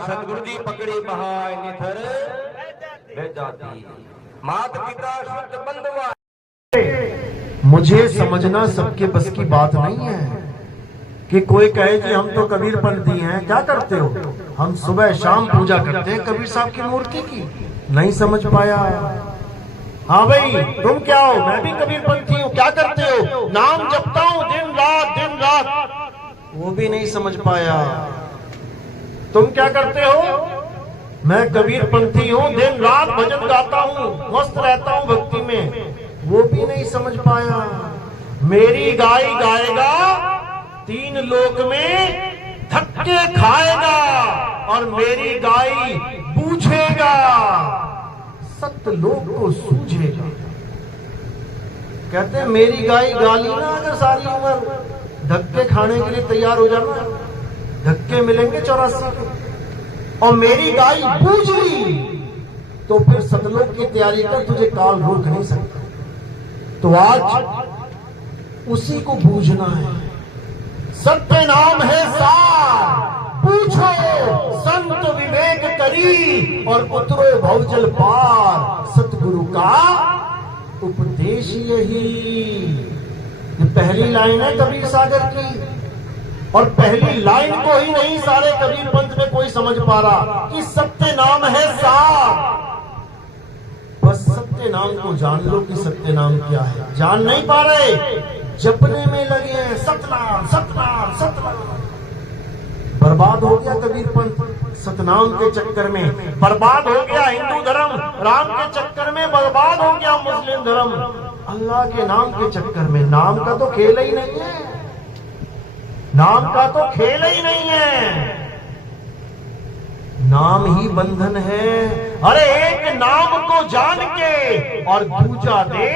सतगुरु जी पकड़ी बहाय निथर बह जाती। मात पिता शुद्ध बंधुआ। मुझे समझना सबके बस की बात नहीं है कि कोई कहे कि हम तो कबीरपंथी हैं, क्या करते हो? हम सुबह शाम पूजा करते हैं कबीर साहब की मूर्ति की। नहीं समझ पाया। हाँ भाई, तुम क्या हो? मैं भी कबीरपंथी हूँ। क्या करते हो? नाम जपता हूँ दिन रात। वो भी नहीं समझ पाया। तुम क्या करते हो? मैं कबीरपंथी हूँ, दिन रात भजन गाता हूँ, मस्त रहता हूँ भक्ति में। वो भी नहीं समझ पाया। मेरी गाय गाएगा, 3 लोक में धक्के खाएगा, और मेरी गाय बूझेगा, सतलोक को सूझेगा। कहते हैं मेरी गाय गाली ना अगर सारी उम्र, धक्के खाने के लिए तैयार हो जाना, धक्के मिलेंगे 84 के। और मेरी गाय बूझ ली तो फिर सतलोक की तैयारी कर, तुझे काल रोक नहीं सकता। तो आज उसी को बूझना है। सत्य नाम है सार, पूछो संत विवेक करी, और उतरो भवजल पार। सतगुरु का उपदेश यही। ये पहली लाइन है कबीर सागर की, और पहली लाइन को ही नहीं सारे कबीर पंथ में कोई समझ पा रहा कि सत्य नाम है सार। बस सत्य नाम को जान लो कि सत्य नाम क्या है। जान नहीं पा रहे, जपने में लगे हैं सतनाम सतनाम सतनाम। बर्बाद हो गया कबीर पंथ सतनाम के चक्कर में। बर्बाद हो गया हिंदू धर्म राम के चक्कर में। बर्बाद हो गया मुस्लिम धर्म अल्लाह के नाम के चक्कर में। नाम का तो खेल ही नहीं है। नाम का तो खेल ही नहीं है। नाम ही बंधन है। अरे एक नाम को जान के और दूजा दे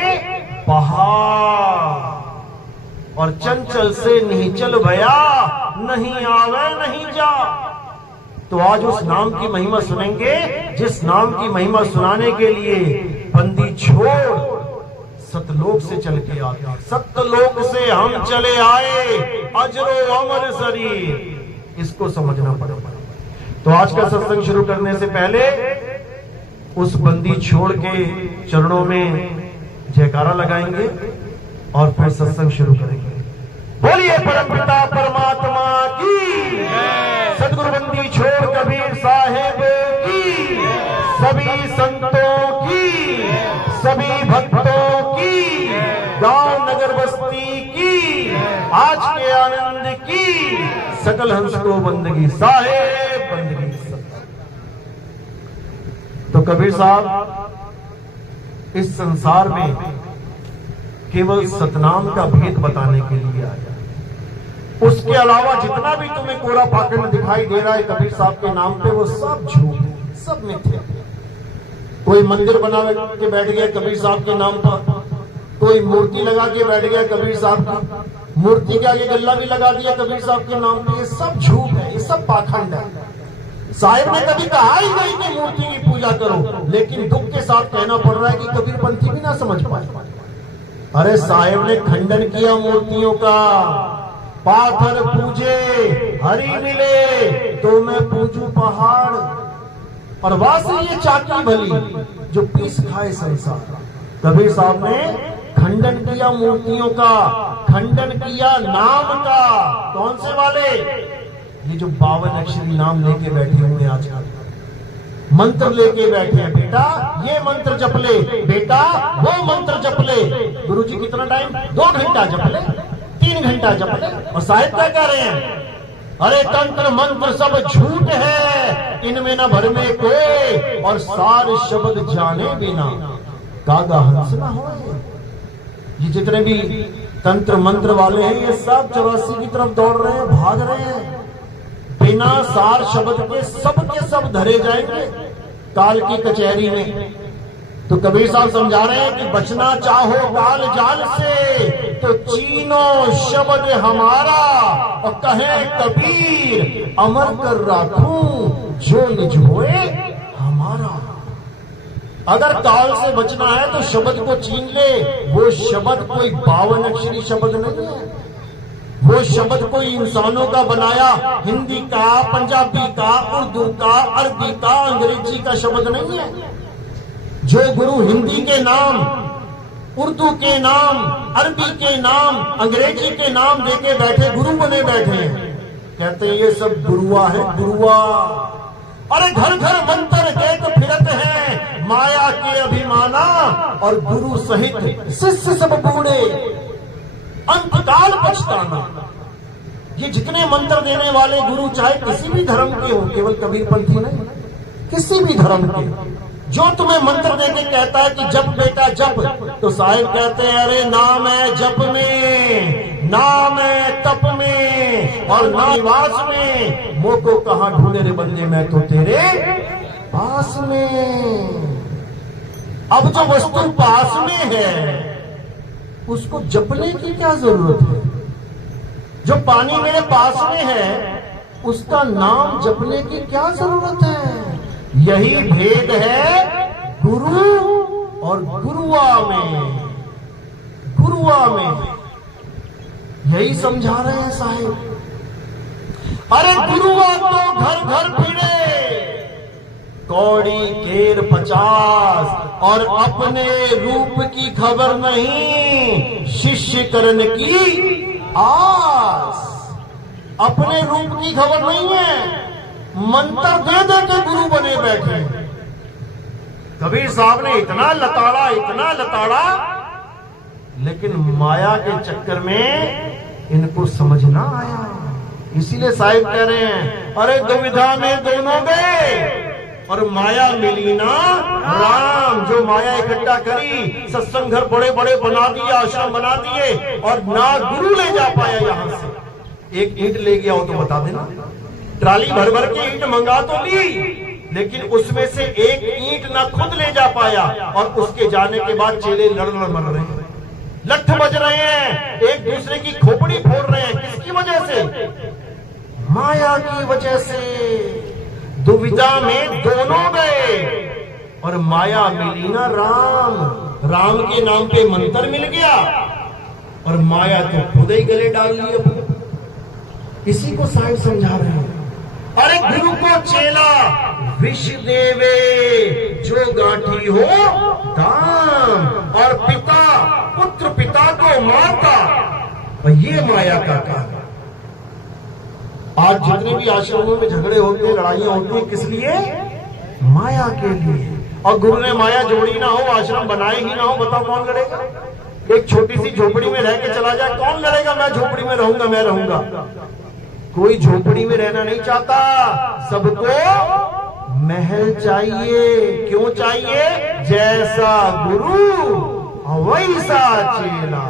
पहाड़, और चंचल से निश्चल भया, नहीं आवे नहीं जा। तो आज उस नाम की महिमा सुनेंगे जिस नाम की महिमा सुनाने के लिए बंदी छोड़ सतलोक से चल के आते। सतलोक से हम चले आए, अजरो अमर शरीर। इसको समझना पड़ेगा। तो आज का सत्संग शुरू करने से पहले उस बंदी छोड़ के चरणों में जयकारा लगाएंगे और फिर सत्संग शुरू करेंगे। बोलिए परमपिता परमात्मा की, सतगुरु बंदी छोड़ कबीर साहेब की, सभी संतों की, सभी भक्तों की, गांव नगर बस्ती की, आज के आनंद की, सकल हंस को बंदगी साहेब बंदगी। तो कबीर साहब इस संसार में केवल सतनाम का भेद बताने के लिए आया। उसके अलावा जितना भी तुम्हें कोरा पाखंड दिखाई दे रहा है कबीर साहब के नाम पे, वो सब झूठ है, सब मिथ्या है। कोई मंदिर बना के बैठ गया कबीर साहब के नाम पर, कोई मूर्ति लगा के बैठ गया कबीर साहब की, मूर्ति के आगे गल्ला भी लगा दिया कबीर साहब के नाम पे। ये सब झूठ है, ये सब पाखंड है। साहिब ने कभी कहा ही नहीं कि मूर्ति की पूजा करो, लेकिन दुख के साथ कहना पड़ रहा है कि कबीरपंथी भी ना समझ पाए। अरे साहिब ने खंडन किया मूर्तियों का। पाथर पूजे हरि मिले, तो मैं पूजू पहाड़। और वासे ये चाकी भली जो पीस खाए संसार। कबीर साहब ने खंडन किया मूर्तियों का, खंडन किया नाम का। कौन से वाले? ये जो 52 अक्षरी नाम लेके बैठे हुए आजकल, मंत्र लेके बैठे हैं। बेटा ये मंत्र जप ले, बेटा वो मंत्र जप ले। गुरुजी कितना टाइम? 2 घंटा जप ले, 3 घंटा जप ले। और साहिब क्या कह रहे हैं? अरे तंत्र मंत्र सब झूठ है, इनमें न भर में कोई, और सार शब्द जाने बिना कागा हंस ना हो। ये जितने भी तंत्र मंत्र वाले हैं ये सब 84 की तरफ दौड़ रहे हैं, भाग रहे हैं। बिना सार शब्द के सब धरे जाएंगे काल की कचहरी में। तो कबीर साहब समझा रहे हैं कि बचना चाहो काल जाल से, तो चीनो शब्द हमारा, और कहे कबीर अमर कर राखूं जो निज होए हमारा। अगर काल से बचना है तो शब्द को छीन ले। वो शब्द कोई 52 अक्षरी शब्द नहीं है, वो शब्द कोई इंसानों का बनाया, हिंदी का, पंजाबी का, उर्दू का, अरबी का, अंग्रेजी का शब्द नहीं है। जो गुरु हिंदी के नाम, उर्दू के नाम, अरबी के नाम, अंग्रेजी के नाम देके बैठे गुरु बने बैठे हैं, कहते हैं ये सब गुरुआ है, गुरुआ। अरे घर घर मंत्र देख फिरत है माया के अभिमाना, और गुरु सहित शिष्य सब बूढ़े अंतकाल पछताना। ये जितने मंत्र देने वाले गुरु चाहे किसी भी धर्म के हो, केवल कबीरपंथी नहीं, किसी भी धर्म के, जो तुम्हें मंत्र देके कहता है कि जप बेटा जप, तो साहिब कहते हैं अरे नाम है जप में, नाम है तप में, और ना निवास में, मोह को कहां ढूंढे रे बंदे, मैं तो तेरे पास में। अब जो वस्तु पास में है उसको जपने की क्या जरूरत है? जो पानी मेरे पास में है उसका नाम जपने की क्या जरूरत है? यही भेद है गुरु और गुरुआ में, गुरुआ में। यही समझा रहे हैं साहिब। अरे गुरुआ तो घर घर फिरे, कौड़ी केर 50, और अपने रूप की खबर नहीं, शिष्य करण की आस। अपने रूप की खबर नहीं है, मंत्र दे दे के गुरु बने बैठे। कबीर साहब ने इतना लताड़ा, इतना लताड़ा, लेकिन माया के चक्कर में इनको समझ ना आया। इसीलिए साहिब कह रहे हैं अरे दुविधा में दोनों गए, और माया मिली ना राम। जो माया इकट्ठा करी, सत्संग घर बड़े बड़े बना दिए, आश्रम बना दिए, और ना गुरु ले जा पाया यहां से। एक ईंट ले गया हो तो बता देना, ट्राली भर भर के ईंट मंगा तो ली, लेकिन उसमें से एक ईंट ना खुद ले जा पाया, और उसके जाने के बाद चेले लड़ लड़ मर रहे हैं, लठ बज रहे हैं, एक दूसरे की खोपड़ी फोड़ रहे हैं। किसकी वजह से? माया की वजह से। दुविधा में दोनों गए, और माया मिली ना राम। राम के नाम पे मंत्र मिल गया, और माया तो खुद ही गले डाल ली। इसी को साहिब समझा रहे हैं। अरे गुरु को चेला विष देवे, जो गांठी हो दाम, और पिता पुत्र पिता को मारता, और ये माया का काम। आज जितने भी आश्रमों में झगड़े होते हैं, लड़ाइयां होती हैं, किस लिए? माया के लिए। और गुरु ने माया जोड़ी ना हो, आश्रम बनाए ही ना हो, बताओ कौन लड़ेगा? एक छोटी सी झोपड़ी में रह के चला जाए, कौन लड़ेगा? मैं झोपड़ी में रहूंगा, मैं रहूंगा। कोई झोपड़ी में रहना नहीं चाहता, सबको महल चाहिए। क्यों चाहिए? जैसा गुरु वैसा चेला।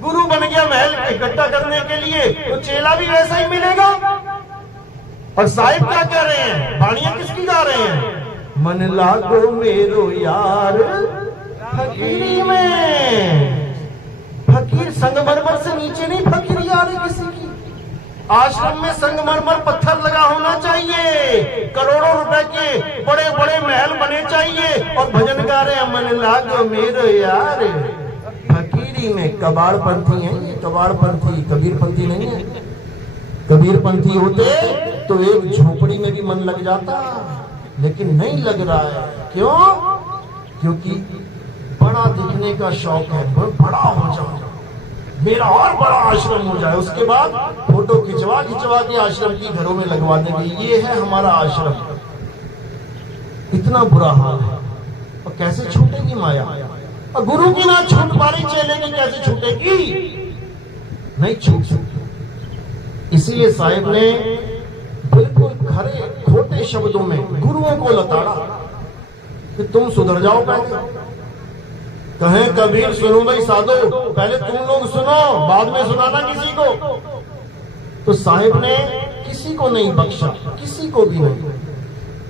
गुरु बन गया महल इकट्ठा करने के लिए, तो चेला भी वैसा ही मिलेगा। और साहिब क्या कह रहे हैं? बाणियां किसकी गा रहे हैं? मन लागो मेरो यार फकीरी में। फकीर संगमरमर से नीचे नहीं फकीरी आ रही किसी की। आश्रम में संगमरमर पत्थर लगा होना चाहिए, करोड़ों रुपए के बड़े बड़े महल बने चाहिए, और भजन गा रहे हैं मन लागो मेरो यार फकीरी में। कबाड़पंथी है ये, कबाड़पंथी, कबीरपंथी नहीं है। कबीरपंथी होते तो एक झोपड़ी में भी मन लग जाता, लेकिन नहीं लग रहा है। क्यों? क्योंकि बड़ा दिखने का शौक है, बड़ा हो जाओ, मेरा और बड़ा आश्रम हो जाए, उसके बाद फोटो खिंचवा खिंचवा के आश्रम की घरों में लगवा देंगे, ये है हमारा आश्रम। इतना बुरा हाल है। और कैसे छूटेगी माया? और गुरु की ना छूट पारी, चेले की कैसे छूटेगी? नहीं छूट सकती। इसीलिए साहिब ने बिल्कुल खरे खोटे शब्दों में गुरुओं को लताड़ा कि तुम सुधर जाओ। पहले कहें कबीर सुनो भाई साधो, पहले तुम लोग सुनो, बाद में सुनाना किसी को। तो साहिब ने किसी को नहीं बख्शा, किसी को भी नहीं,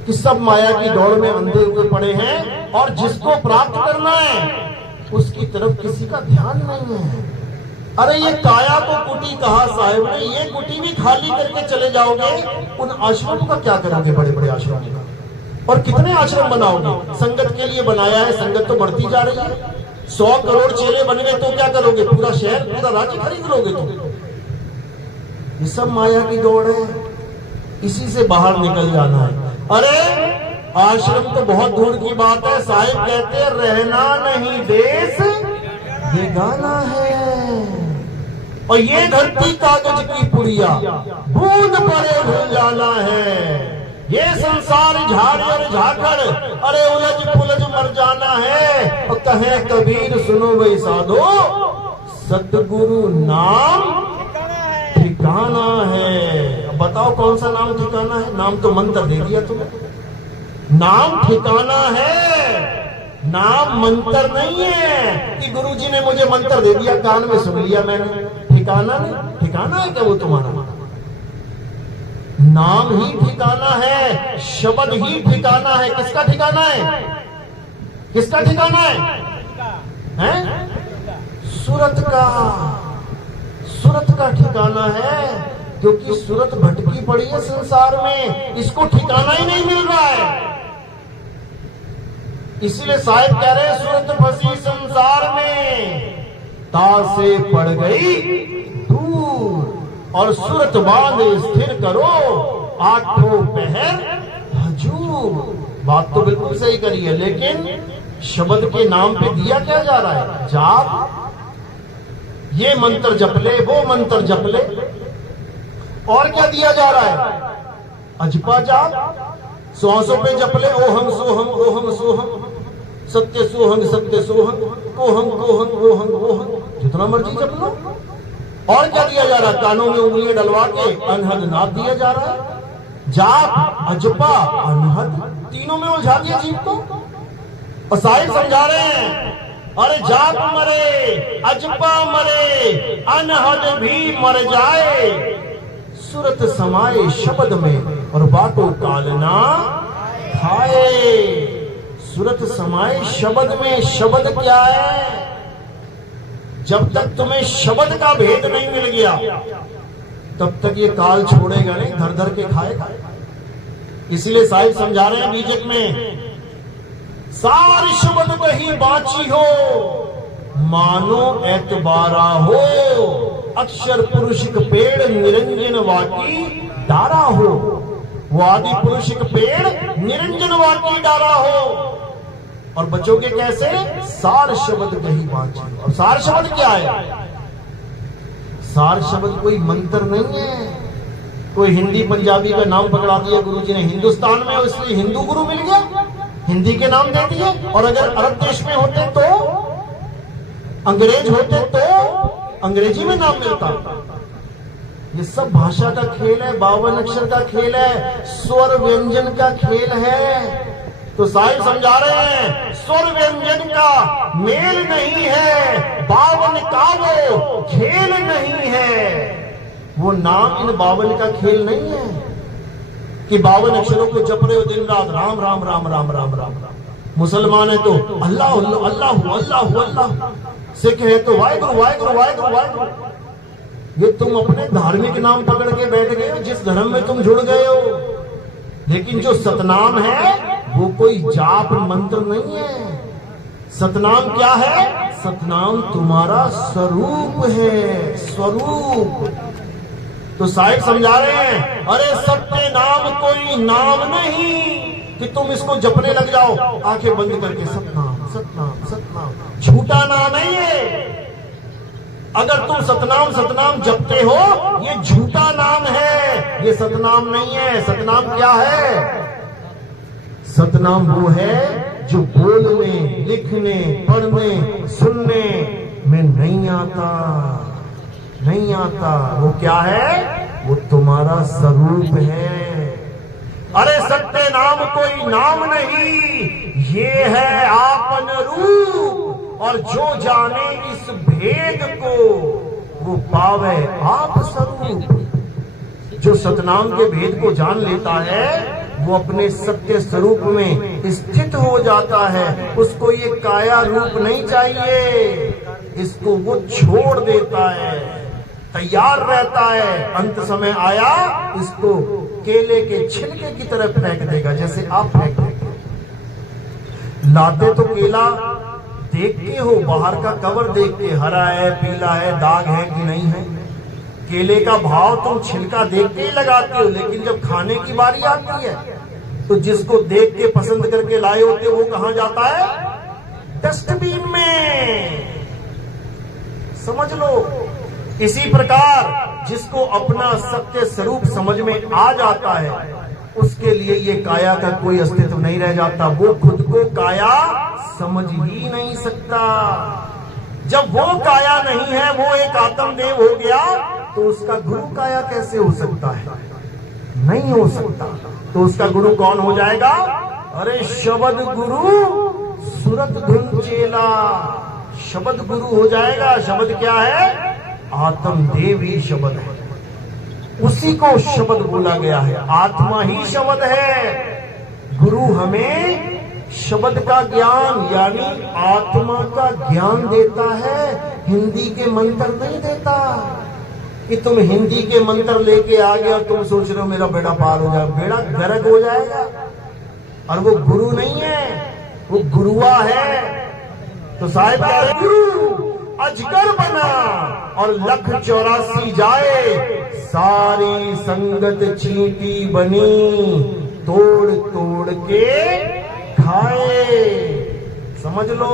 कि सब माया की दौड़ में अंधे हुए पड़े हैं, और जिसको प्राप्त करना है उसकी तरफ किसी का ध्यान नहीं है। अरे ये काया को कुटी कहा साहिब ने, ये कुटी भी खाली करके चले जाओगे, उन आश्रमों का क्या करोगे? बड़े बड़े आश्रमों का। और कितने आश्रम बनाओगे? संगत के लिए बनाया है, संगत तो बढ़ती जा रही है। 100 करोड़ चेले बन गए तो क्या करोगे? पूरा शहर, पूरा राज्य खरीद लोगे तुम? ये सब माया की दौड़ है, इसी से बाहर निकल जाना है। अरे आश्रम तो बहुत दूर की बात है, साहिब कहते हैं रहना नहीं देश बेगाना है, और ये धरती कागज की पुड़िया बूंद पड़े भूल जाना है। ये संसार झाड़ और झाकड़ अरे उलझ पुलझ मर जाना है। और कहे कबीर सुनो भाई साधो, सतगुरु नाम ठिकाना है। अब बताओ कौन सा नाम ठिकाना है? नाम तो मंत्र दे दिया तुम्हें, नाम ठिकाना है, नाम मंत्र नहीं है कि गुरुजी ने मुझे मंत्र दे दिया कान में सुन लिया मैंने। ठिकाना नहीं, ठिकाना है क्या वो तुम्हारा? नाम ही ठिकाना है, शब्द ही ठिकाना है। किसका ठिकाना है? किसका ठिकाना है? सूरत का, सूरत का ठिकाना है, क्योंकि सूरत भटकी पड़ी है संसार में, इसको ठिकाना ही नहीं मिल रहा है। इसीलिए साहिब कह रहे हैं सूरत फंसी संसार में, तासे पड़ गई दूर, और सूरत बांध स्थिर करो आठों पहर हजूर। बात तो बिल्कुल सही करी है, लेकिन शब्द के नाम पे दिया क्या जा रहा है? जाप। ये मंत्र जप ले, वो मंत्र जप ले, और क्या दिया जा रहा है? अजपा जाप। श्वासों पे जप ले, ओहम सोहम, सत्य सोहंग कोहम ओहम, जितना मर्जी जप लो। और क्या दिया जा रहा है? कानों में उंगलियां डलवा के अनहद नाद दिया जा रहा है। जाप, अजपा, अनहद, तीनों में उलझा दिया जीव को। और साहिब समझा रहे हैं, अरे जाप मरे, अजपा मरे, अनहद भी मर जाए, सूरत समाए शब्द में और बाटो कालना खाए। सूरत समाए शब्द में। शब्द क्या है? जब तक तुम्हें शब्द का भेद नहीं मिल गया तब तक ये काल छोड़ेगा नहीं, धर धर के खाएगा। इसलिए साहिब समझा रहे हैं बीजक में, सार शब्द कहीं बाची हो, मानो एतबारा हो, अक्षर पुरुषिक पेड़ निरंजन वाटी डारा हो। वो आदि पुरुषिक पेड़ निरंजन वाटी डारा हो। और बचोगे कैसे? सार शब्द कहीं बाची। और सार शब्द क्या है? सार शब्द कोई मंत्र नहीं है, कोई हिंदी पंजाबी का नाम पकड़ा दिया गुरुजी ने हिंदुस्तान में, इसलिए हिंदू गुरु मिल गया, हिंदी के नाम दे दिए। और अगर अरब देश में होते तो, अंग्रेज होते तो अंग्रेजी में नाम मिलता। ये सब भाषा का खेल है, 52 अक्षर का खेल है, स्वर व्यंजन का खेल है। तो साहिब समझा रहे हैं, स्वर व्यंजन का मेल नहीं है, 52 का वो खेल नहीं है। वो नाम इन 52 का खेल नहीं है कि 52 अक्षरों को जप रहे हो दिन रात, राम राम राम राम राम राम राम। मुसलमान है तो अल्लाह अल्लाह अल्लाह अल्लाह अल्लाह, सिख है तो वाहेगुरु वाहेगुरु वाहेगुरु वाहेगुरु। ये तुम अपने धार्मिक नाम पकड़ के बैठ गए हो, जिस धर्म में तुम जुड़ गए हो। लेकिन जो सतनाम है वो कोई जाप मंत्र नहीं है। सतनाम क्या है? सतनाम तुम्हारा स्वरूप है, स्वरूप। तो साहिब समझा रहे हैं, अरे सत्य नाम कोई नाम नहीं कि तुम इसको जपने लग जाओ आंखें बंद करके, सतनाम सतनाम सतनाम। झूठा नाम है ये। अगर तुम सतनाम सतनाम जपते हो, ये झूठा नाम है, ये सतनाम नहीं है। सतनाम क्या है? सतनाम वो है जो बोलने, लिखने, पढ़ने, सुनने में नहीं आता, नहीं आता। वो क्या है? वो तुम्हारा स्वरूप है। अरे सत्य नाम कोई नाम नहीं, ये है आपन रूप, और जो जाने इस भेद को वो पावे आप स्वरूप। जो सतनाम के भेद को जान लेता है वो अपने सत्य स्वरूप में स्थित हो जाता है। उसको ये काया रूप नहीं चाहिए, इसको वो छोड़ देता है, तैयार रहता है। अंत समय आया इसको केले के छिलके की तरह फेंक देगा, जैसे आप फेंक देते। लाते तो केला देख के हो, बाहर का कवर देख के, हरा है, पीला है, दाग है कि नहीं है, केले का भाव तुम छिलका देख के ही लगाते हो, लेकिन जब खाने की बारी आती है तो जिसको देख के पसंद करके लाए होते वो कहां जाता है? डस्टबिन में। समझ लो। इसी प्रकार जिसको अपना सत्य स्वरूप समझ में आ जाता है उसके लिए ये काया का कोई अस्तित्व नहीं रह जाता। वो खुद को काया समझ ही नहीं सकता। जब वो काया नहीं है, वो एक आत्मदेव हो गया, तो उसका गुरु काया कैसे हो सकता है? नहीं हो सकता। तो उसका गुरु कौन हो जाएगा? अरे शब्द गुरु सुरत धुन चेला, शब्द गुरु हो जाएगा। शब्द क्या है? आत्मदेव ही शब्द है, उसी को शब्द बोला गया है। आत्मा ही शब्द है। गुरु हमें शब्द का ज्ञान यानी आत्मा का ज्ञान देता है, हिंदी के मंत्र नहीं देता। कि तुम हिंदी के मंत्र लेके आ गए और तुम सोच रहे हो मेरा बेड़ा पार हो जाएगा। बेड़ा गर्क हो जाएगा। और वो गुरु नहीं है, वो गुरुआ है। तो साहिब गुरु अजगर बना और 1,84 जाए, सारी संगत चींटी बनी, तोड़ तोड़ के खाए। समझ लो।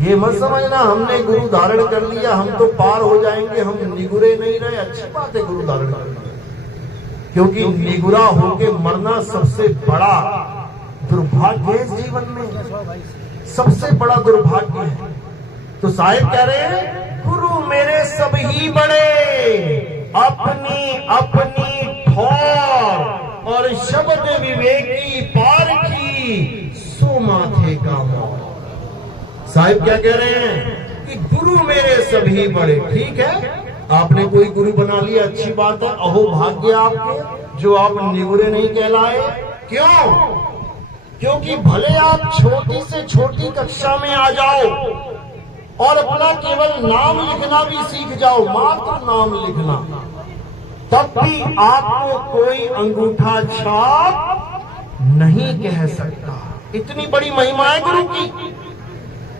ये मत समझना हमने गुरु धारण कर लिया हम तो पार हो जाएंगे, हम निगुरे नहीं रहे। अच्छी बात है गुरु धारण कर लिया, क्योंकि निगुरा होके मरना सबसे बड़ा दुर्भाग्य है। जीवन में सबसे बड़ा दुर्भाग्य है। तो साहिब कह रहे हैं गुरु मेरे सब ही बड़े, अपनी अपनी ठौर और शब्द विवेकी पारखी, सो माथे का मोर। साहिब क्या कह रहे हैं कि गुरु मेरे सभी बड़े। ठीक है, आपने कोई गुरु बना लिया, अच्छी बात है। अहो भाग्य आपके जो आप निगुरे नहीं कहलाए। क्यों? क्योंकि भले आप छोटी से छोटी कक्षा में आ जाओ और अपना केवल नाम लिखना भी सीख जाओ, मात्र नाम लिखना, तब भी आपको कोई अंगूठा छाप नहीं कह सकता। इतनी बड़ी महिमा है गुरु की।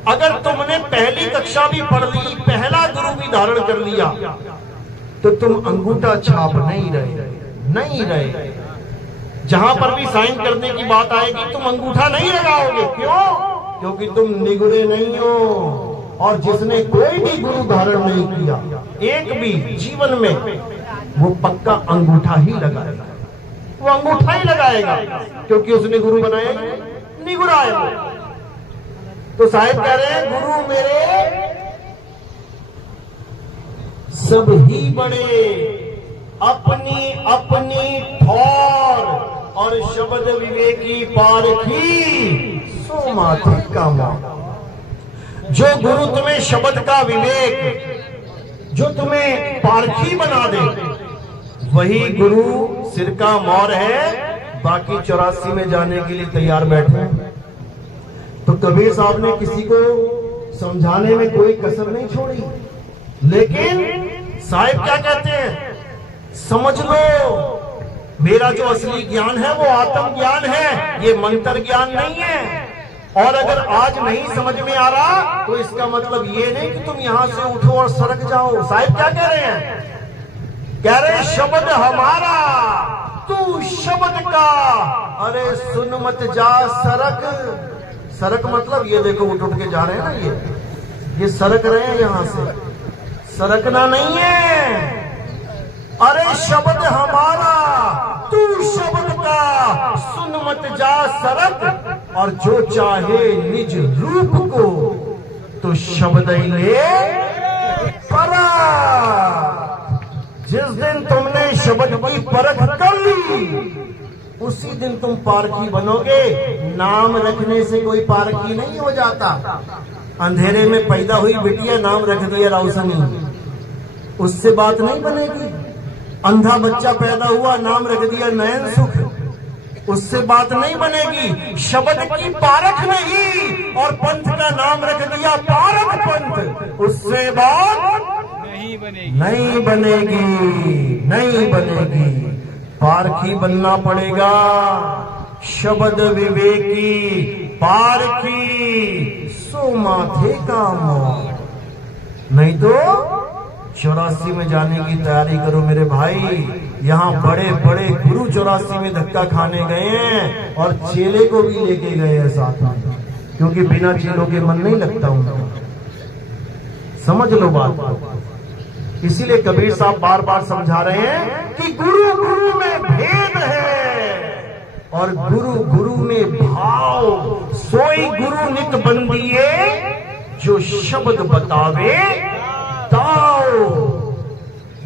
अगर तुमने पहली कक्षा भी पढ़ ली, पहला गुरु भी धारण कर लिया, तो तुम अंगूठा छाप नहीं रहे। जहां पर भी साइन करने की बात आएगी तुम अंगूठा नहीं लगाओगे। क्यों? क्योंकि तुम निगुरे नहीं हो। और जिसने कोई भी गुरु धारण नहीं किया एक भी जीवन में, वो पक्का अंगूठा ही लगाएगा। वो अंगूठा ही लगाएगा, क्योंकि उसने गुरु बनाया निगुरा है वो। तो साहिब कह रहे हैं गुरु मेरे सब ही बड़े, अपनी अपनी ठौर और शब्द विवेकी पारखी, सो माथे का मोर। जो गुरु तुम्हें शब्द का विवेक, जो तुम्हें पारखी बना दे, वही गुरु सिर का मोर है। बाकी 84 में जाने के लिए तैयार बैठे। तो कबीर साहब ने किसी को समझाने में कोई कसर नहीं छोड़ी। लेकिन साहिब क्या कहते हैं? समझ लो, मेरा जो असली ज्ञान है वो आत्म ज्ञान है, ये मंत्र ज्ञान नहीं है। और अगर आज नहीं समझ में आ रहा तो इसका मतलब ये नहीं कि तुम यहां से उठो और सरक जाओ। साहिब क्या कह रहे हैं? कह रहे शब्द हमारा, तू शब्द का, अरे सुन मत जा सरक। सरक मतलब ये देखो उठ उठ के जा रहे हैं ना, ये सरक रहे हैं यहां से, सरकना नहीं है। अरे शब्द हमारा, तू शब्द का, सुन मत जा सरक। और जो चाहे निज रूप को, तो शब्द ही ले परा। जिस दिन तुमने शब्द की परख कर ली, उसी दिन तुम पारखी बनोगे। नाम रखने से कोई पारखी नहीं हो जाता। अंधेरे में पैदा हुई बिटिया नाम रख दिया रोशनी, उससे बात नहीं बनेगी। अंधा बच्चा पैदा हुआ नाम रख दिया नयन सुख, उससे बात नहीं बनेगी। शब्द की पारख नहीं और पंथ का नाम रख दिया पारख पंथ, उससे बात नहीं बनेगी। पारखी बनना पड़ेगा, शब्द विवेकी पारखी, सो माथे का मोर। नहीं तो 84 में जाने की तैयारी करो मेरे भाई। यहाँ बड़े बड़े गुरु 84 में धक्का खाने गए हैं और चेले को भी लेके गए हैं साथ में, क्योंकि बिना चेलों के मन नहीं लगता उनका। समझ लो बात को। इसीलिए कबीर साहब बार बार समझा रहे हैं कि गुरु गुरु में भेद है और गुरु गुरु में भाव। सोई गुरु नित बंदिए जो शब्द बतावे दाओ।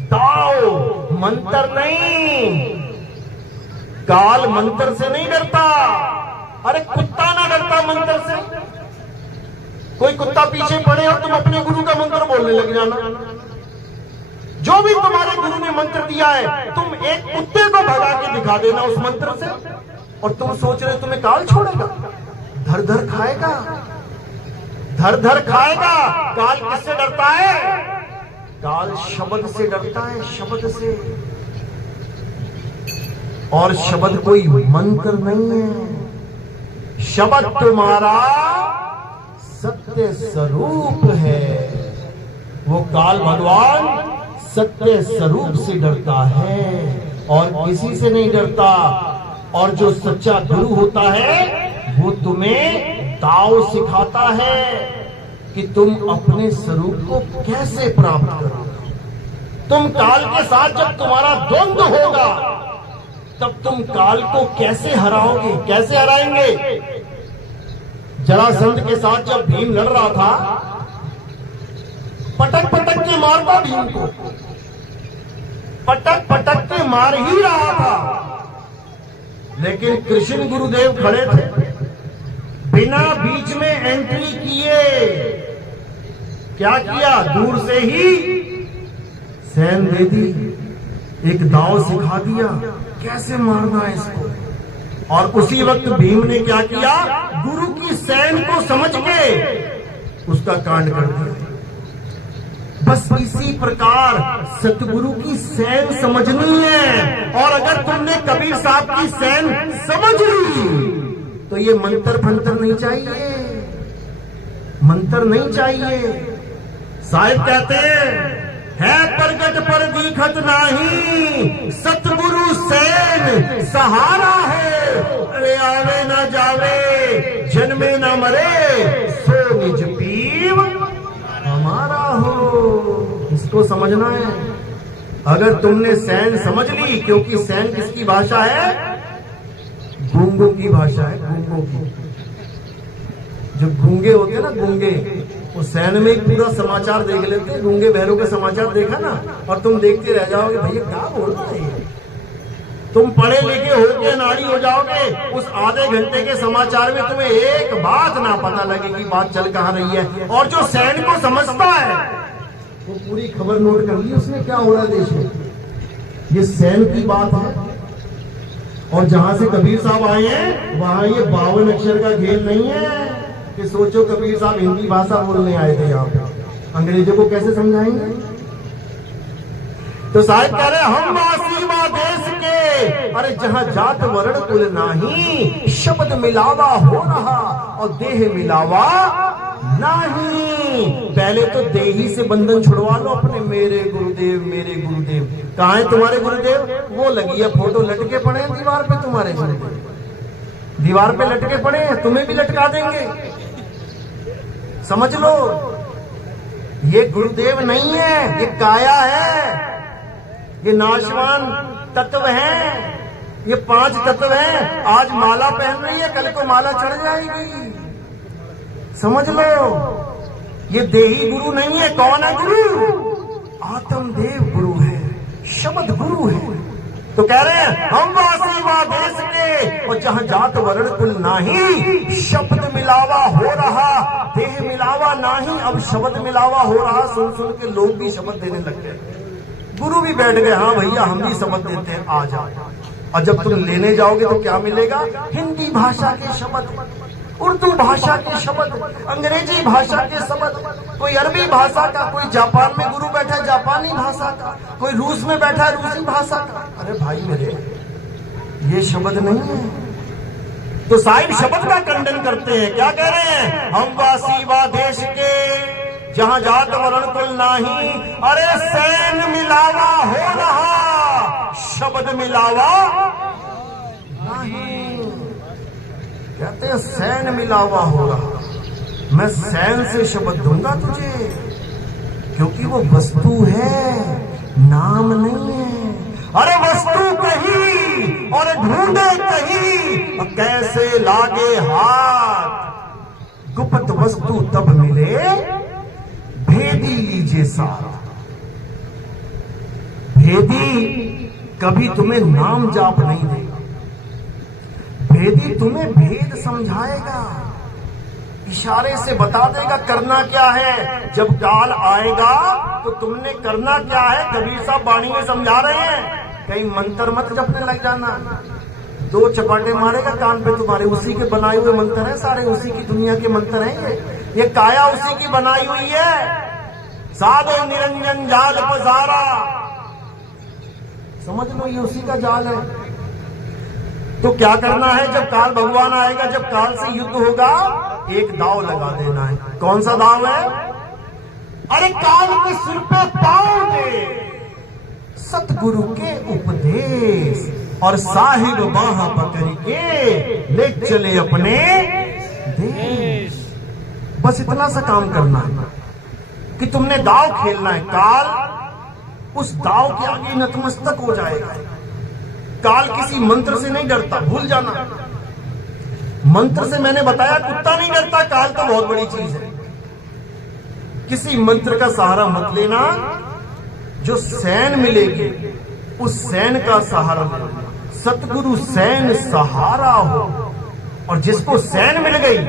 दाओ मंत्र नहीं, काल मंत्र से नहीं डरता। अरे कुत्ता ना डरता मंत्र से। कोई कुत्ता पीछे पड़े और तुम अपने गुरु का मंत्र बोलने लग जाना। जो भी तुम्हारे गुरु ने मंत्र दिया है, तुम एक कुत्ते को भगा के दिखा देना उस मंत्र से, और तुम सोच रहे तुम्हें काल छोड़ेगा? धर धर खाएगा, धर धर खाएगा। काल किससे डरता है? काल शब्द से डरता है, शब्द से। और शब्द कोई मंत्र नहीं है। शब्द तुम्हारा सत्य स्वरूप है। वो काल भगवान सत्य स्वरूप से डरता है और किसी से नहीं डरता। और जो सच्चा गुरु होता है वो तुम्हें दाव सिखाता है कि तुम अपने स्वरूप को कैसे प्राप्त करो। तुम काल के साथ जब तुम्हारा द्वंद्व होगा तब तुम काल को कैसे हराओगे, कैसे हराएंगे? जरासंध के साथ जब भीम लड़ रहा था, पटक पटक के मारता भीम को, पटक पटक के मार ही रहा था। लेकिन कृष्ण गुरुदेव खड़े थे, बिना बीच में एंट्री किए क्या किया? दूर से ही सैन दे दी, एक दाव सिखा दिया कैसे मारना है इसको। और उसी वक्त भीम ने क्या किया? गुरु की सैन को समझ के उसका कांड कर दिया। बस इसी प्रकार सतगुरु की सैन समझनी है। और अगर तुमने कबीर साहब की सैन समझ ली तो ये मंत्र फंत्र नहीं चाहिए, मंत्र नहीं चाहिए। साहिब कहते हैं, है प्रगट पर दीखत नाही, सतगुरु सैन सहारा है। अरे आवे ना जावे, जन्मे ना मरे, सो निज पीव हमारा हो। इसको समझना है। अगर तुमने सैन समझ ली, क्योंकि सैन किसकी भाषा है? गूंगों की भाषा है, गूंगों की। जो गूंगे होते हैं ना, गूंगे, वो सैन में पूरा समाचार देख लेते हैं। गूंगे बहरों का समाचार देखा ना, और तुम देखते रह जाओगे भैया क्या बोल रहे हैं। तुम पढ़े लिखे होके नारी हो जाओगे, उस आधे घंटे के समाचार में तुम्हें एक बात ना पता लगेगी, बात चल कहां रही है। और जो सैन को समझता है वो पूरी खबर नोट कर ली उसने क्या हो रहा है देश में। ये सैन की बात है। और जहां से कबीर साहब आए हैं वहां ये 52 अक्षर का खेल नहीं है कि सोचो कबीर साहब हिंदी भाषा बोलने आए थे यहाँ पे, अंग्रेजों को कैसे समझाएंगे। तो साहिब कह रहे हम वासीवा देश के, अरे जहां जात वर्ण कुल नाही, शब्द मिलावा हो रहा और देह मिलावा नहीं। पहले तो देही से बंधन छुड़वा लो अपने। मेरे गुरुदेव, मेरे गुरुदेव। कहाँ है तुम्हारे गुरुदेव? वो लगी है फोटो, लटके पड़े हैं दीवार पे तुम्हारे गुरुदेव। दीवार पे लटके पड़े हैं, तुम्हें भी लटका देंगे। समझ लो, ये गुरुदेव नहीं है, ये काया है, ये नाशवान तत्व है, ये 5 तत्व हैं। आज माला पहन रही है, कल को माला चढ़ जाएगी। समझ लो, ये देही गुरु नहीं है। कौन है गुरु? आत्मदेव गुरु है, शब्द गुरु है। तो कह रहे हैं हम वासीवा देश के, और जहां जात वर्ण कुल नाही, शब्द मिलावा हो रहा, देह मिलावा नाही। अब शब्द मिलावा हो रहा, सुन सुन के लोग भी शब्द देने लग गए। गुरु भी बैठ गए, हाँ भैया हम भी शब्द देते हैं, आ जाओ। और जब तुम लेने जाओगे तो क्या मिलेगा? हिंदी भाषा के शब्द, उर्दू भाषा के शब्द, अंग्रेजी भाषा के शब्द, कोई अरबी भाषा का, कोई जापान में गुरु बैठा है जापानी भाषा का, कोई रूस में बैठा है रूसी भाषा का। अरे भाई मेरे, ये शब्द नहीं है। तो साहिब शब्द का खंडन करते हैं। क्या कह रहे हैं? हम वासीवा देश के, जहां जात वरण कुल नाही, अरे सैन मिलावा हो रहा शब्द मिलावा नहीं। कहते हैं सैन मिलावा हो रहा, मैं सैन से शब्द दूंगा तुझे, क्योंकि वो वस्तु है, नाम नहीं है। अरे वस्तु कहीं और ढूंढे कहीं, कैसे लागे हाथ, गुप्त वस्तु तब मिले, भेदी लीजिए साथ। भेदी कभी तुम्हें नाम जाप नहीं देगा, भेदी तुम्हें भेद समझाएगा, इशारे से बता देगा करना क्या है। जब काल आएगा तो तुमने करना क्या है, कबीर साहब वाणी में समझा रहे हैं। कहीं मंत्र मत जपने लग जाना, 2 चपाटे मारेगा कान पे तुम्हारे, उसी के बनाए हुए मंत्र हैं सारे, उसी की दुनिया के मंत्र हैं ये काया उसी की बनाई हुई है। साधो निरंजन जाल पसारा, समझ लो ये उसी का जाल है। तो क्या करना है, जब काल भगवान आएगा, जब काल से युद्ध होगा, एक दाव लगा देना है। कौन सा दाव है? अरे काल के सिर पे पाँव दे, सतगुरु के उपदेश, और साहिब बाह पकड़ के ले चले अपने देश। बस इतना सा काम करना है कि तुमने दाव खेलना है। काल उस दाव के आगे नतमस्तक हो जाएगा। काल किसी मंत्र से नहीं डरता, भूल जाना। मंत्र से मैंने बताया कुत्ता नहीं डरता, काल तो बहुत बड़ी चीज है। किसी मंत्र का सहारा मत लेना, जो सैन मिलेगी उस सैन का सहारा लेना। सतगुरु सैन सहारा हो, और जिसको सैन मिल गई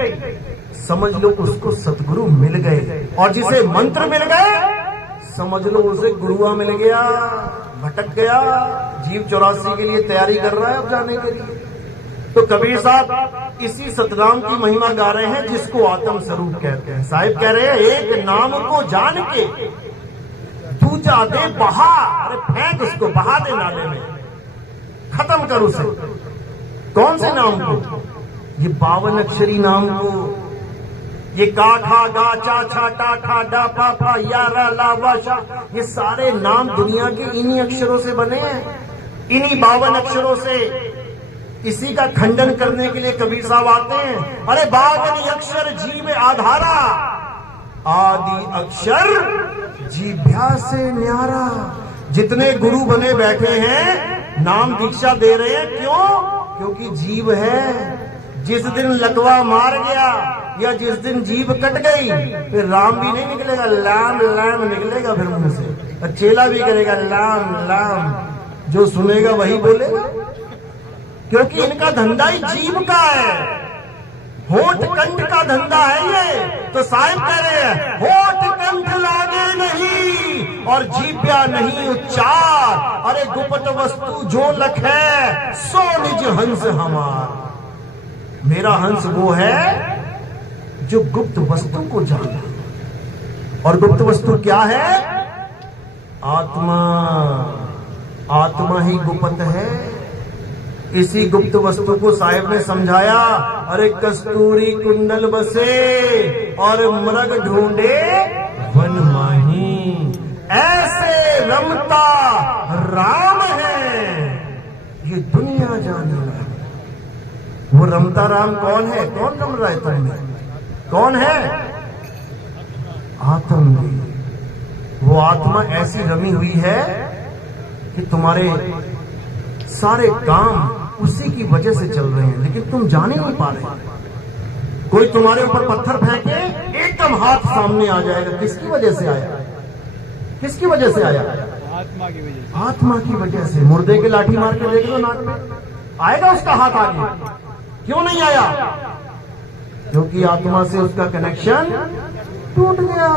समझ लो उसको सतगुरु मिल गए, और जिसे मंत्र मिल गए समझ लो उसे गुरुआ मिल गया। भटक गया, जीव 84 के लिए तैयारी कर रहा है अब जाने के लिए। तो कबीर साहब इसी सतनाम की महिमा गा रहे हैं, जिसको आत्म स्वरूप कहते हैं। साहिब कह रहे हैं, एक नाम को जान के दूजा दे बहा, अरे फेंक उसको, बहा दे नाले में, खत्म कर उसे। कौन से नाम को? ये 52 अक्षरी नाम को। ये का खा गा चा छा टा ठा डा पा पा या रा ला वा शा, ये सारे नाम दुनिया के इन्हीं अक्षरों से बने हैं, इन्हीं 52 अक्षरों से। इसी का खंडन करने के लिए कबीर साहब आते हैं। अरे 52 अक्षर जीव आधारा, आदि अक्षर जीभ्या से न्यारा। जितने गुरु बने बैठे हैं नाम दीक्षा दे रहे हैं, क्यों? क्योंकि जीव है। जिस दिन लकवा मार गया या जिस दिन जीभ कट गई, फिर राम भी नहीं निकलेगा, लाम लाम निकलेगा फिर मुंह से। चेला भी करेगा लाम लाम, जो सुनेगा वही बोलेगा, क्योंकि इनका धंधा ही जीभ का है, होठ कंठ का धंधा है ये। तो साहिब कह रहे हैं, होठ कंठ लागे नहीं और जीभ्या नहीं उच्चार, अरे गुप्त वस्तु जो लख है सो निज हंस हमार। मेरा हंस वो है जो गुप्त वस्तु को जाना, और गुप्त वस्तु क्या है? आत्मा। आत्मा ही गुप्त है। इसी गुप्त वस्तु को साहिब ने समझाया। अरे कस्तूरी कुंडल बसे और मृग ढूंढे वन माही, ऐसे रमता राम है ये दुनिया जाने। वो रमता राम कौन है? कौन रम रहा है तुमने? कौन है? आत्मा। वो आत्मा ऐसी रमी हुई है कि तुम्हारे सारे काम उसी की वजह से चल रहे हैं, लेकिन तुम जान ही नहीं पा रहे। कोई तुम्हारे ऊपर पत्थर फेंके, एकदम हाथ सामने आ जाएगा। किसकी वजह से आया? किसकी वजह से आया? आत्मा की वजह से। आत्मा की वजह से। मुर्दे के लाठी मार के देख लो नाक में, आएगा उसका हाथ आगे? क्यों नहीं आया? क्योंकि आत्मा से उसका कनेक्शन टूट गया।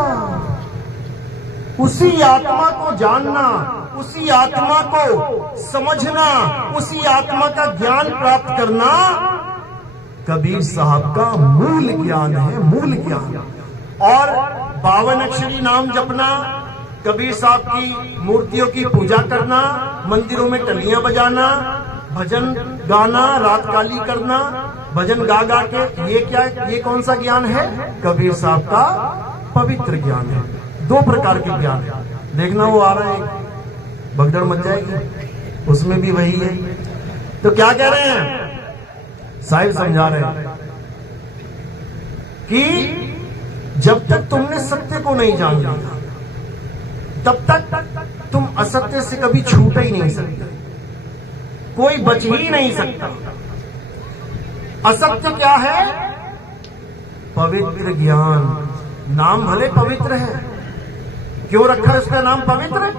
उसी आत्मा को जानना, उसी आत्मा को समझना, उसी आत्मा का ज्ञान प्राप्त करना कबीर साहब का मूल ज्ञान है, मूल ज्ञान। और 52 अक्षरी नाम जपना, कबीर साहब की मूर्तियों की पूजा करना, मंदिरों में टलियां बजाना, भजन गाना, रात काली करना, भजन गा गा के, ये क्या, ये कौन सा ज्ञान है? कबीर साहब का पवित्र ज्ञान है। दो प्रकार के ज्ञान है। देखना वो आ रहा है, भगदड़ मच जाएगी, उसमें भी वही है। तो क्या कह रहे हैं साहिब, समझा रहे हैं कि जब तक तुमने सत्य को नहीं जान लिया तब तक तुम असत्य से कभी छूट ही नहीं सकते, कोई बच ही नहीं सकता। असत्य क्या है? पवित्र ज्ञान। नाम भले पवित्र है, क्यों रखा है उसका नाम पवित्र?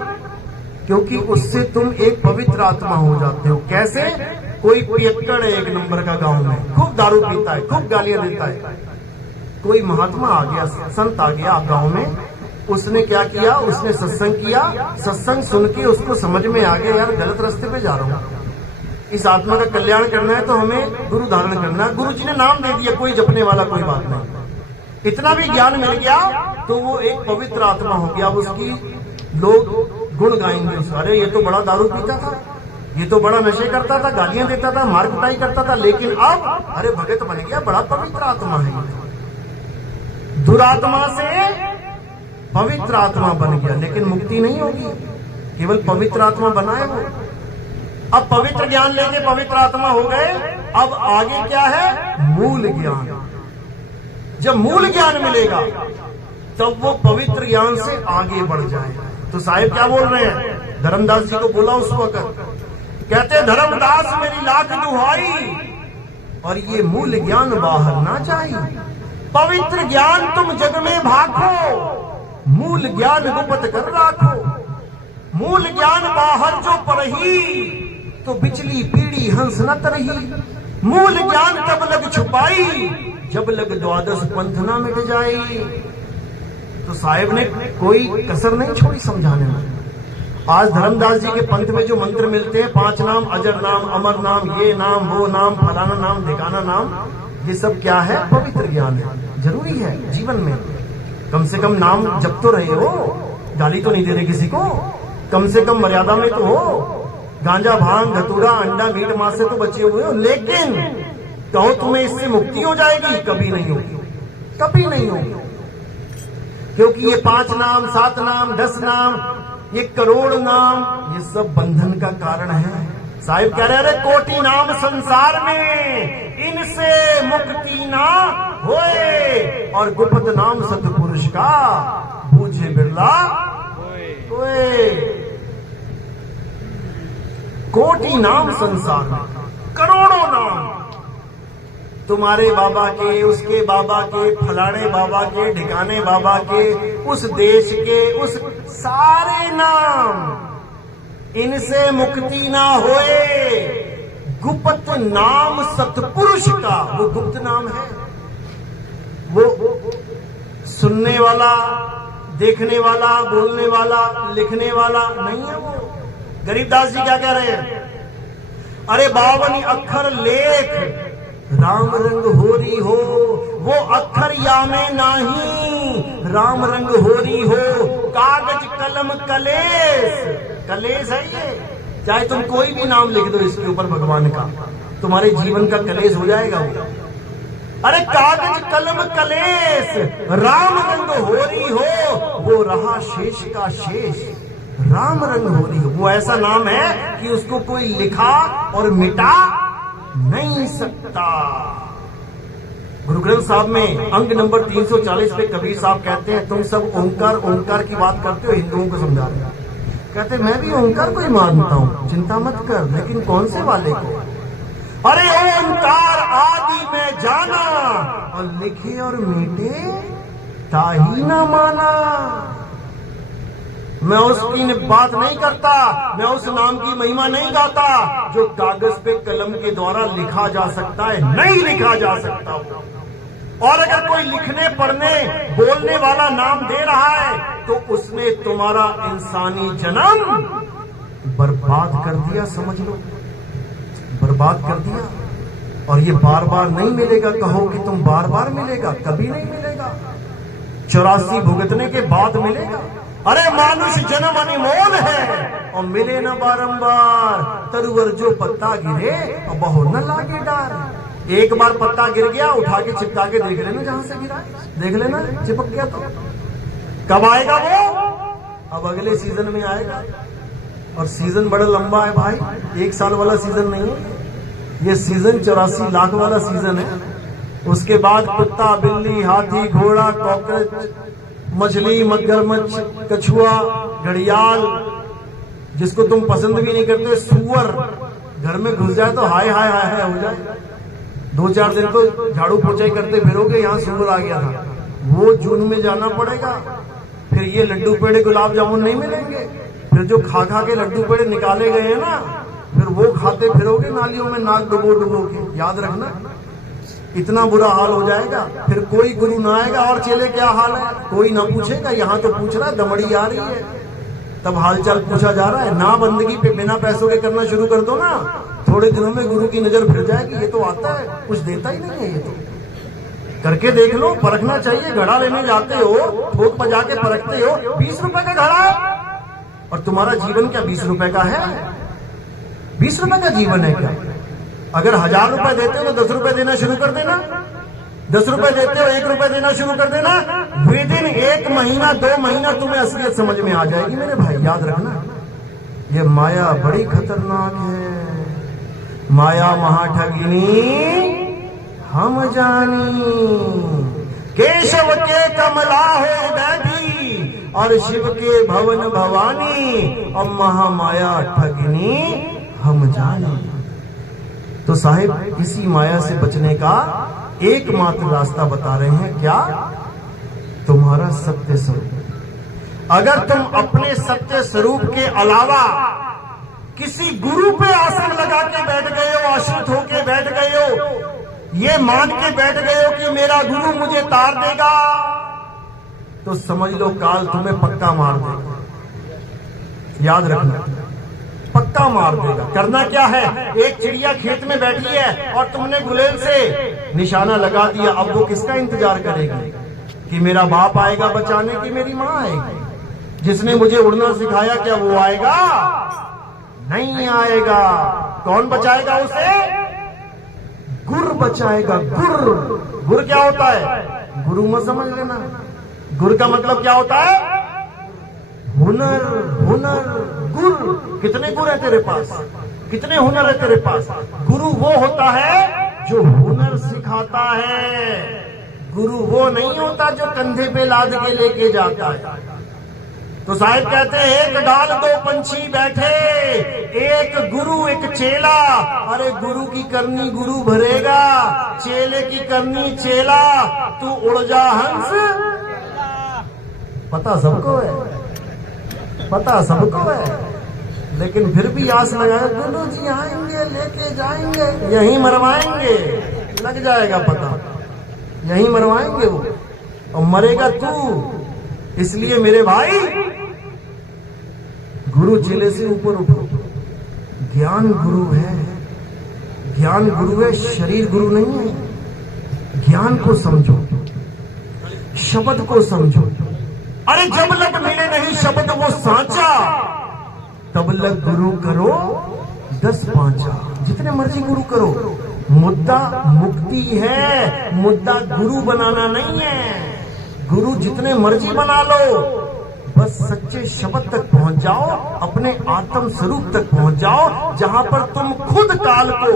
क्योंकि उससे तुम एक पवित्र आत्मा हो जाते हो। कैसे? कोई पियक्कड़ है एक नंबर का गांव में, खूब दारू पीता है, खूब गालियां देता है। कोई महात्मा आ गया, संत आ गया गांव में, उसने क्या किया? उसने सत्संग किया। सत्संग सुन के उसको समझ में आ गया, यार गलत रास्ते पे जा रहा हूं, इस आत्मा का कल्याण करना है तो हमें गुरु धारण करना है। गुरु जी ने नाम दे दिया, कोई जपने वाला कोई बात नहीं। इतना भी ज्ञान मिल गया तो वो एक पवित्र आत्मा हो गया। अब उसकी लोग गुण गाएंगे उसका, अरे ये तो बड़ा दारू पीता था, ये तो बड़ा नशे करता था, गालियां देता था, मार कुटाई करता था, लेकिन अब अरे भगत बन गया, बड़ा पवित्र आत्मा है। दुरात्मा से पवित्र आत्मा बन गया, लेकिन मुक्ति नहीं होगी, केवल पवित्र आत्मा बना है वो। अब पवित्र ज्ञान लेके पवित्र आत्मा हो गए। अब आगे क्या है? मूल ज्ञान। जब मूल ज्ञान मिलेगा तब वो पवित्र ज्ञान से आगे बढ़ जाएगा। तो साहिब क्या बोल रहे हैं? धर्मदास जी को बोला उस वक्त, कहते धर्मदास मेरी लाख दुहाई और ये मूल ज्ञान बाहर ना जाए। पवित्र ज्ञान तुम जग में भाखो, मूल ज्ञान गुप्त कर राखो। मूल ज्ञान बाहर जो पढ़ी तो बिचली पीढ़ी हंस न तरही। मूल ज्ञान तब लग छुपाई जब लग द्वादश पंथ ना मिट जाई। तो साहिब ने कोई कसर नहीं छोड़ी समझाने में। आज धर्मदास जी के पंथ में जो मंत्र मिलते हैं, 5 नाम, अजर नाम, अमर नाम, ये नाम, वो नाम, फलाना नाम, ठिकाना नाम, ये सब क्या है? पवित्र ज्ञान है। जरूरी है जीवन में, कम से कम नाम जप तो रहे हो, गाली तो नहीं दे रहे किसी को, कम से कम मर्यादा में तो हो, गांजा भांग धतूरा अंडा मीट मांस से तो बचे हुए हो। लेकिन कहो तुम्हें इससे मुक्ति हो जाएगी? कभी नहीं होगी, कभी नहीं होगी। क्योंकि ये 5 नाम, 7 नाम, 10 नाम, ये करोड़ नाम, ये सब बंधन का कारण है। साहिब कह रहे अरे कोटि नाम संसार में, इनसे मुक्ति ना होए, और गुप्त नाम सतपुरुष का बूझे बिरला होए। कोटि नाम संसार में, करोड़ों नाम, तुम्हारे बाबा के, उसके बाबा के, फलाने बाबा के, ढिकाने बाबा के, उस देश के, उस सारे नाम, इनसे मुक्ति ना होए। गुप्त नाम सतपुरुष का, वो गुप्त नाम है, वो सुनने वाला, देखने वाला, बोलने वाला, लिखने वाला नहीं है वो। गरीबदास जी क्या कह रहे हैं? अरे 52 अक्षर लेख राम रंग होरी हो, वो अक्षर या में नाही, राम रंग होरी हो। कागज कलम कलेश, कलेश है ये, चाहे तुम कोई भी नाम लिख दो इसके ऊपर भगवान का, तुम्हारे जीवन का कलेश हो जाएगा वो। अरे कागज कलम कलेश, राम रंग होरी हो, वो रहा शेष का शेष, राम रंग होरी हो। वो ऐसा नाम है कि उसको कोई लिखा और मिटा नहीं सकता। गुरु ग्रंथ साहब में अंग नंबर 340 पे कबीर साहब कहते हैं, तुम सब ओंकार ओंकार की बात करते हो, हिंदुओं को समझा रहे हैं। कहते मैं भी ओंकार को ही मानता हूं, चिंता मत कर, लेकिन कौन से वाले को? अरे ओंकार आदि में जाना, और लिखे और मीटे ताही ना माना। मैं उसकी बात नहीं करता, मैं उस नाम की महिमा नहीं गाता जो कागज पे कलम के द्वारा लिखा जा सकता है, नहीं लिखा जा सकता। और अगर कोई लिखने पढ़ने बोलने वाला नाम दे रहा है तो उसने तुम्हारा इंसानी जन्म बर्बाद कर दिया, समझ लो, बर्बाद कर दिया। और ये बार बार नहीं मिलेगा। कहो कि तुम बार बार मिलेगा, कभी नहीं मिलेगा। 84 भुगतने के बाद मिलेगा। अरे मानुष जन्म अनमोल है और मिले न बारंबार, तरुवर जो पत्ता गिरे और बहु न लागे डार। एक बार पत्ता गिर गया, उठा के चिपका के देख लेना, जहां से गिरा देख लेना, चिपक गया तो कब आएगा वो? अब अगले सीजन में आएगा। और सीजन बड़ा लंबा है भाई, 1 साल वाला सीजन नहीं है ये, सीजन 84 लाख वाला सीजन है। उसके बाद कुत्ता, बिल्ली, हाथी, घोड़ा, कॉकरोच, मछली, मगरमच्छ, कछुआ, घड़ियाल, जिसको तुम पसंद भी नहीं करते, सुअर घर में घुस जाए तो हाय हाय हाय हाय हो जाए। 2-4 दिन तो झाड़ू पोछाई करते फिरोगे, यहाँ सुअर आ गया था, वो जून में जाना पड़ेगा। फिर ये लड्डू पेड़े, गुलाब जामुन नहीं मिलेंगे। फिर जो खा खा के लड्डू पेड़े निकाले गए हैं ना, फिर वो खाते फिरोगे नालियों में, नाक डुबो डुबो के। याद रखना, इतना बुरा हाल हो जाएगा। फिर कोई गुरु ना आएगा, और चेले क्या हाल है कोई ना पूछेगा। यहाँ तो पूछ रहा है, दमड़ी आ रही है तब हालचाल पूछा जा रहा है। ना बंदगी पे बिना पैसों के करना शुरू कर दो ना, थोड़े दिनों में गुरु की नजर फिर जाएगी। ये तो आता है, कुछ देता ही नहीं है। ये तो करके देख लो, परखना चाहिए। घड़ा लेने जाते हो, ठोक बजा के परखते हो, 20 रुपए का घड़ा है, और तुम्हारा जीवन क्या 20 रुपए का है? 20 रुपए का जीवन है क्या? अगर 1000 रुपए देते हो तो 10 रुपए देना शुरू कर देना। 10 रुपए देते हो, 1 रुपए देना शुरू कर देना। विदिन 1 महीना 2 महीना तुम्हें असलियत समझ में आ जाएगी मेरे भाई। याद रखना, ये माया बड़ी खतरनाक है। माया महाठगिनी हम जानी, केशव के कमला हो बैठी और शिव के भवन भवानी, और महामाया ठगिनी हम जानी। तो साहिब, इसी माया से बचने का एकमात्र रास्ता बता रहे हैं। क्या? तुम्हारा सत्य स्वरूप। अगर तुम अपने सत्य स्वरूप के अलावा किसी गुरु पे आसन लगा के बैठ गए हो, आश्रित होके बैठ गए हो, ये मान के बैठ गए हो कि मेरा गुरु मुझे तार देगा, तो समझ लो काल तुम्हें पक्का मार देगा। याद रखना, पक्का मार देगा। करना क्या है? एक चिड़िया खेत में बैठी है और तुमने गुलेल से निशाना लगा दिया। अब वो किसका इंतजार करेगी? कि मेरा बाप आएगा बचाने, की मेरी माँ आएगी? जिसने मुझे उड़ना सिखाया, क्या वो आएगा? नहीं आएगा। कौन बचाएगा उसे? गुर बचाएगा। गुर, गुर क्या होता है? गुरु मत समझ लेना। गुर का मतलब क्या होता है? हुनर। हुनर, गुर। कितने गुर है तेरे पास? कितने हुनर है तेरे पास? गुरु वो होता है जो हुनर सिखाता है। गुरु वो नहीं होता जो कंधे पे लाद के लेके जाता है। तो साहिब कहते हैं, एक डाल 2 पंछी बैठे, एक गुरु एक चेला। अरे गुरु की करनी गुरु भरेगा, चेले की करनी चेला। तू उड़ जा हंस। पता सबको है, पता सबको है, लेकिन फिर भी आस लगाए, गुरु जी आएंगे लेके जाएंगे, यहीं मरवाएंगे। लग जाएगा पता, यहीं मरवाएंगे वो, और मरेगा तू। इसलिए मेरे भाई, गुरु चेले से ऊपर उठो। ज्ञान गुरु है, ज्ञान गुरु है, शरीर गुरु नहीं है। ज्ञान को समझो, शब्द को समझो। अरे जब लग मिले नहीं शब्द वो सांचा, तब लग गुरु करो 10 पांचा। जितने मर्जी गुरु करो, मुद्दा मुक्ति है, मुद्दा गुरु बनाना नहीं है। गुरु जितने मर्जी बना लो, बस सच्चे शब्द तक पहुंच जाओ, अपने आत्म स्वरूप तक पहुंच जाओ, जहां पर तुम खुद काल को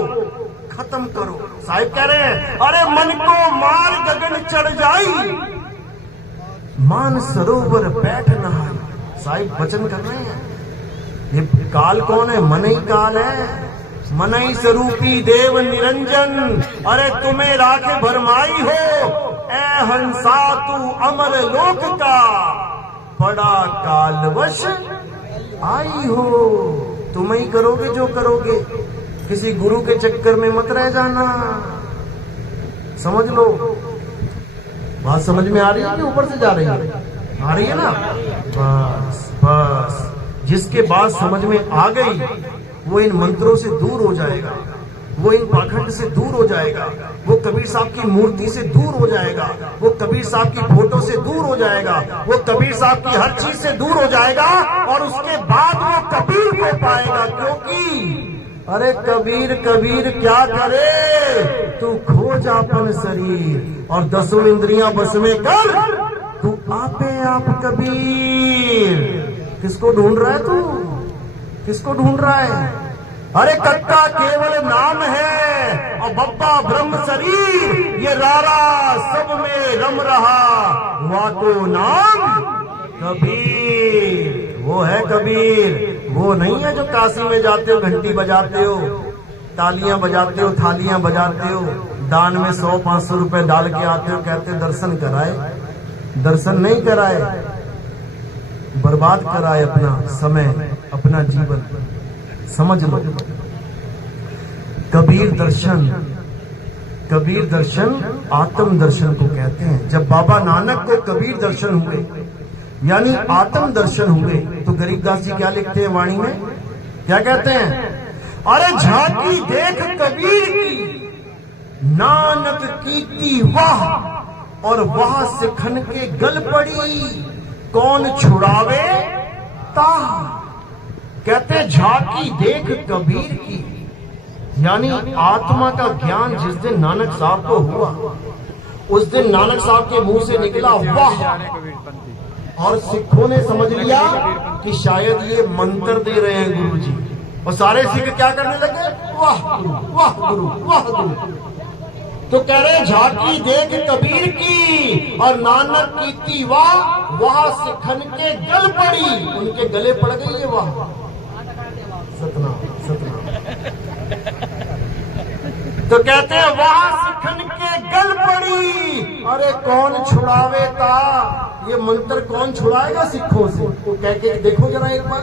खत्म करो। साहिब कह रहे हैं, अरे मन को मार गगन चढ़ जाई, मान सरोवर बैठ नहाई। साहिब वचन कर रहे हैं। ये काल कौन है? मन ही काल है। मन ही स्वरूपी देव निरंजन, अरे तुम्हें राखे भरमाई हो, ए हंसा तू अमर लोक का, बड़ा कालवश आई हो। तुम ही करोगे जो करोगे, किसी गुरु के चक्कर में मत रह जाना। समझ लो, बात समझ में आ रही है कि ऊपर से जा रही है? आ रही है ना? बस बस, जिसके बात समझ में आ गई वो इन मंत्रों से दूर हो जाएगा, वो इन पाखंड से दूर हो जाएगा, वो कबीर साहब की मूर्ति से दूर हो जाएगा, वो कबीर साहब की फोटो से दूर हो जाएगा, वो कबीर साहब की हर चीज से दूर हो जाएगा, और उसके बाद वो कबीर को पाएगा। क्योंकि अरे कबीर कबीर क्या करे, तू खोज अपन शरीर और 10 इंद्रियां बस में कर, तू आपे आप कबीर। किसको ढूंढ रहा है तू? किसको ढूंढ रहा है? अरे कक्का केवल नाम है और बप्पा ब्रह्म शरीर, ये रारा सब में रम रहा, हुआ तो नाम कबीर। वो है कबीर, वो नहीं है जो काशी में जाते हो, घंटी बजाते हो, तालियां बजाते हो, थालियां बजाते हो, दान में 100-500 रुपए डाल के आते हो, कहते हो दर्शन कराए। दर्शन नहीं कराए, बर्बाद कराए अपना समय, अपना जीवन। समझ लो, कबीर दर्शन, कबीर दर्शन आत्म दर्शन को कहते हैं। जब बाबा नानक को कबीर दर्शन हुए यानी आत्म दर्शन हुए, तो गरीबदास जी क्या लिखते हैं वाणी में? क्या कहते हैं? अरे झांकी देख कबीर की, नानक कीती वाह, और वाह से खन के गल पड़ी, कौन छुड़ावे ताह। कहते झांकी देख कबीर की, यानी आत्मा का ज्ञान जिस दिन नानक साहब को हुआ, उस दिन नानक साहब के मुंह से निकला वाह, और सिखों ने समझ लिया कि शायद ये मंत्र दे रहे हैं गुरु जी, और सारे सिख क्या करने लगे? वाह गुरु, वाह गुरु, वाह गुरु। तो कह रहे झांकी देख कबीर की, और नानक कीती वाह, वाह सिखन के गल पड़ी, उनके गले पड़ गई ये वाह। सतना सतना। तो कहते हैं वाह सिखन के गल पड़ी, अरे कौन छुड़ावे ता। ये मंत्र कौन छुड़ाएगा सिखों से? वो कह के देखो जरा एक बार,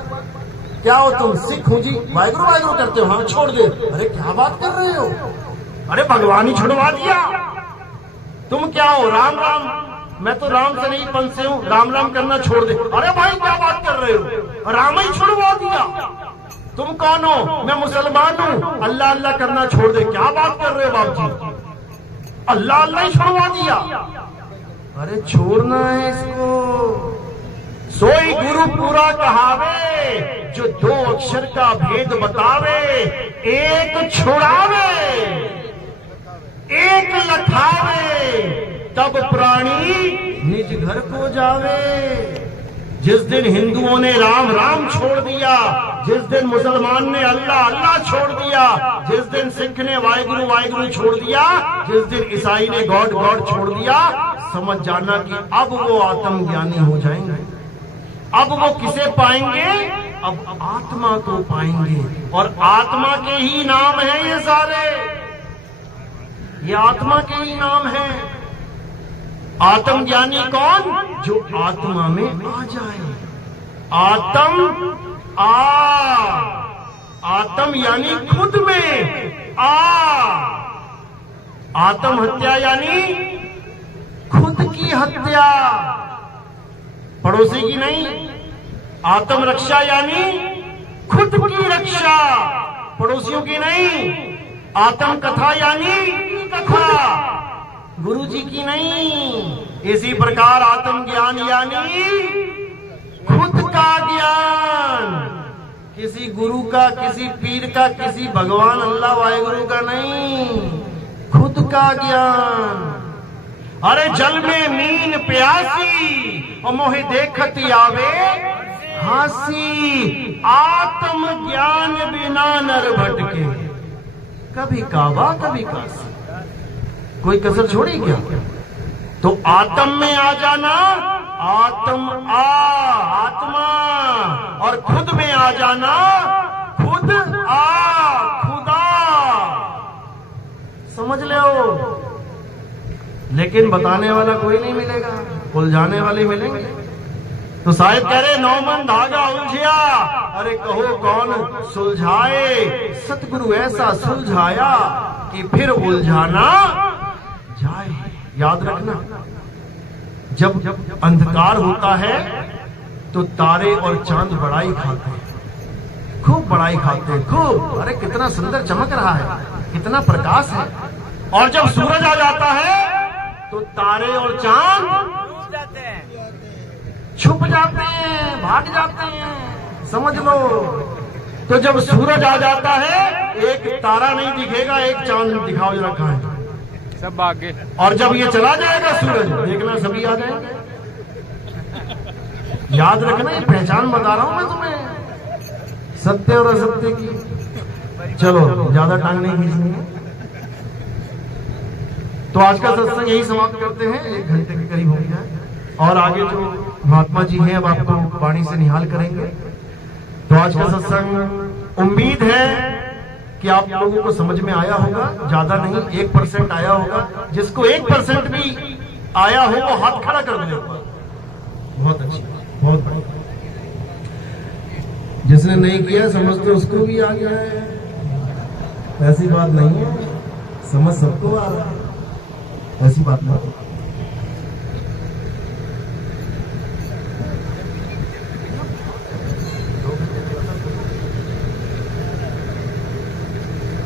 क्या हो तुम? सिख हूं जी, वाहिगुरु वाहिगुरु करते हो, हाँ छोड़ दे। अरे क्या बात कर रहे हो? अरे भगवान ही छुड़वा दिया। तुम क्या हो? राम राम, मैं तो राम से नहीं पंथ से हूं, राम राम करना छोड़ दे। अरे भाई क्या बात कर रहे हो? राम ही छुड़वा दिया। तुम कौन हो? मैं मुसलमान हूं, अल्लाह अल्लाह करना छोड़ दे। क्या बात कर रहे हो बाप जी? अल्लाह अल्लाह ही छुड़वा दिया। अरे छोड़ना है इसको। सोई गुरु पूरा कहावे, जो 2 अक्षर का भेद बतावे, एक छुड़ावे एक लखावे, तब प्राणी निज घर को जावे। जिस दिन हिंदुओं ने राम राम छोड़ दिया, जिस दिन मुसलमान ने अल्लाह अल्लाह छोड़ दिया, जिस दिन सिख ने वाहिगुरु वाहिगुरु छोड़ दिया, जिस दिन ईसाई ने गॉड गॉड छोड़ दिया, समझ जाना कि अब वो आत्मज्ञानी हो जाएंगे। अब वो किसे पाएंगे? अब आत्मा को पाएंगे, और आत्मा के ही नाम है ये सारे, ये आत्मा के ही नाम है। आत्मज्ञानी कौन? जो आत्मा में आ जाए। आत्म यानी खुद में आ। आत्म हत्या यानी खुद की हत्या, पड़ोसी की नहीं। आत्म रक्षा यानी खुद की रक्षा, पड़ोसियों की नहीं। आत्म कथा यानी कथा, गुरु जी की नहीं। इसी प्रकार आत्म ज्ञान यानी खुद का ज्ञान, किसी गुरु का, किसी पीर का, किसी भगवान अल्लाह वाहिगुरु का नहीं, खुद का ज्ञान। अरे जल में मीन प्यासी, और मोहे देखती आवे हासी। आत्म ज्ञान बिना नर भटके, कभी काबा कभी काशी। कोई कसर छोड़ी क्या? तो आत्म में आ जाना, आत्मा, और खुद में आ जाना, खुद खुदा। समझ ले हो। लेकिन बताने वाला कोई नहीं मिलेगा, उलझाने वाले मिलेंगे। तो साहिब कह रहे 9 मन धागा उलझिया, अरे कहो कौन सुलझाए। सतगुरु ऐसा सुलझाया कि फिर उलझाना जाए। याद रखना, जब अंधकार होता है तो तारे और चांद बड़ाई खाते हैं, खूब बड़ाई खाते हैं, खूब। अरे कितना सुंदर चमक रहा है, कितना प्रकाश है। और जब सूरज आ जाता है तो तारे और चांद छुप जाते हैं, भाग जाते हैं। समझ लो। तो जब सूरज आ जाता है, एक तारा नहीं दिखेगा, एक चांद दिखाओ जरा कहां है, सब भाग गए। और जब ये चला जाएगा सूरज, देखना सभी आ जाएंगे। याद रखना, ये पहचान बता रहा हूं मैं तुम्हें, सत्य और असत्य की। चलो ज्यादा टांग नहीं खींचनी है, तो आज का सत्संग यही समाप्त करते हैं, 1 घंटे के करीब हो गया है। और आगे जो महात्मा जी हैं अब आपको वाणी से निहाल करेंगे। तो आज का सत्संग उम्मीद है कि आप लोगों को समझ में आया होगा, ज्यादा नहीं 1% आया होगा। जिसको 1% भी आया हो वो हाथ खड़ा कर दे। बहुत अच्छी, बहुत बढ़िया। जिसने नहीं किया समझते उसको भी आ गया है, ऐसी बात नहीं है, समझ सबको आ रहा है, ऐसी बात नहीं।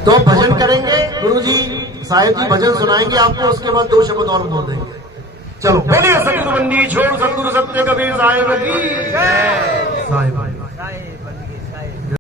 तो भजन करेंगे, गुरुजी साहिब जी भजन सुनाएंगे आपको, उसके बाद 2 शब्द और बोल देंगे। चलो बोलिए सतगुरु बंदी छोड़ सतगुरु सत्य कबीर साहिब की जय। साहिब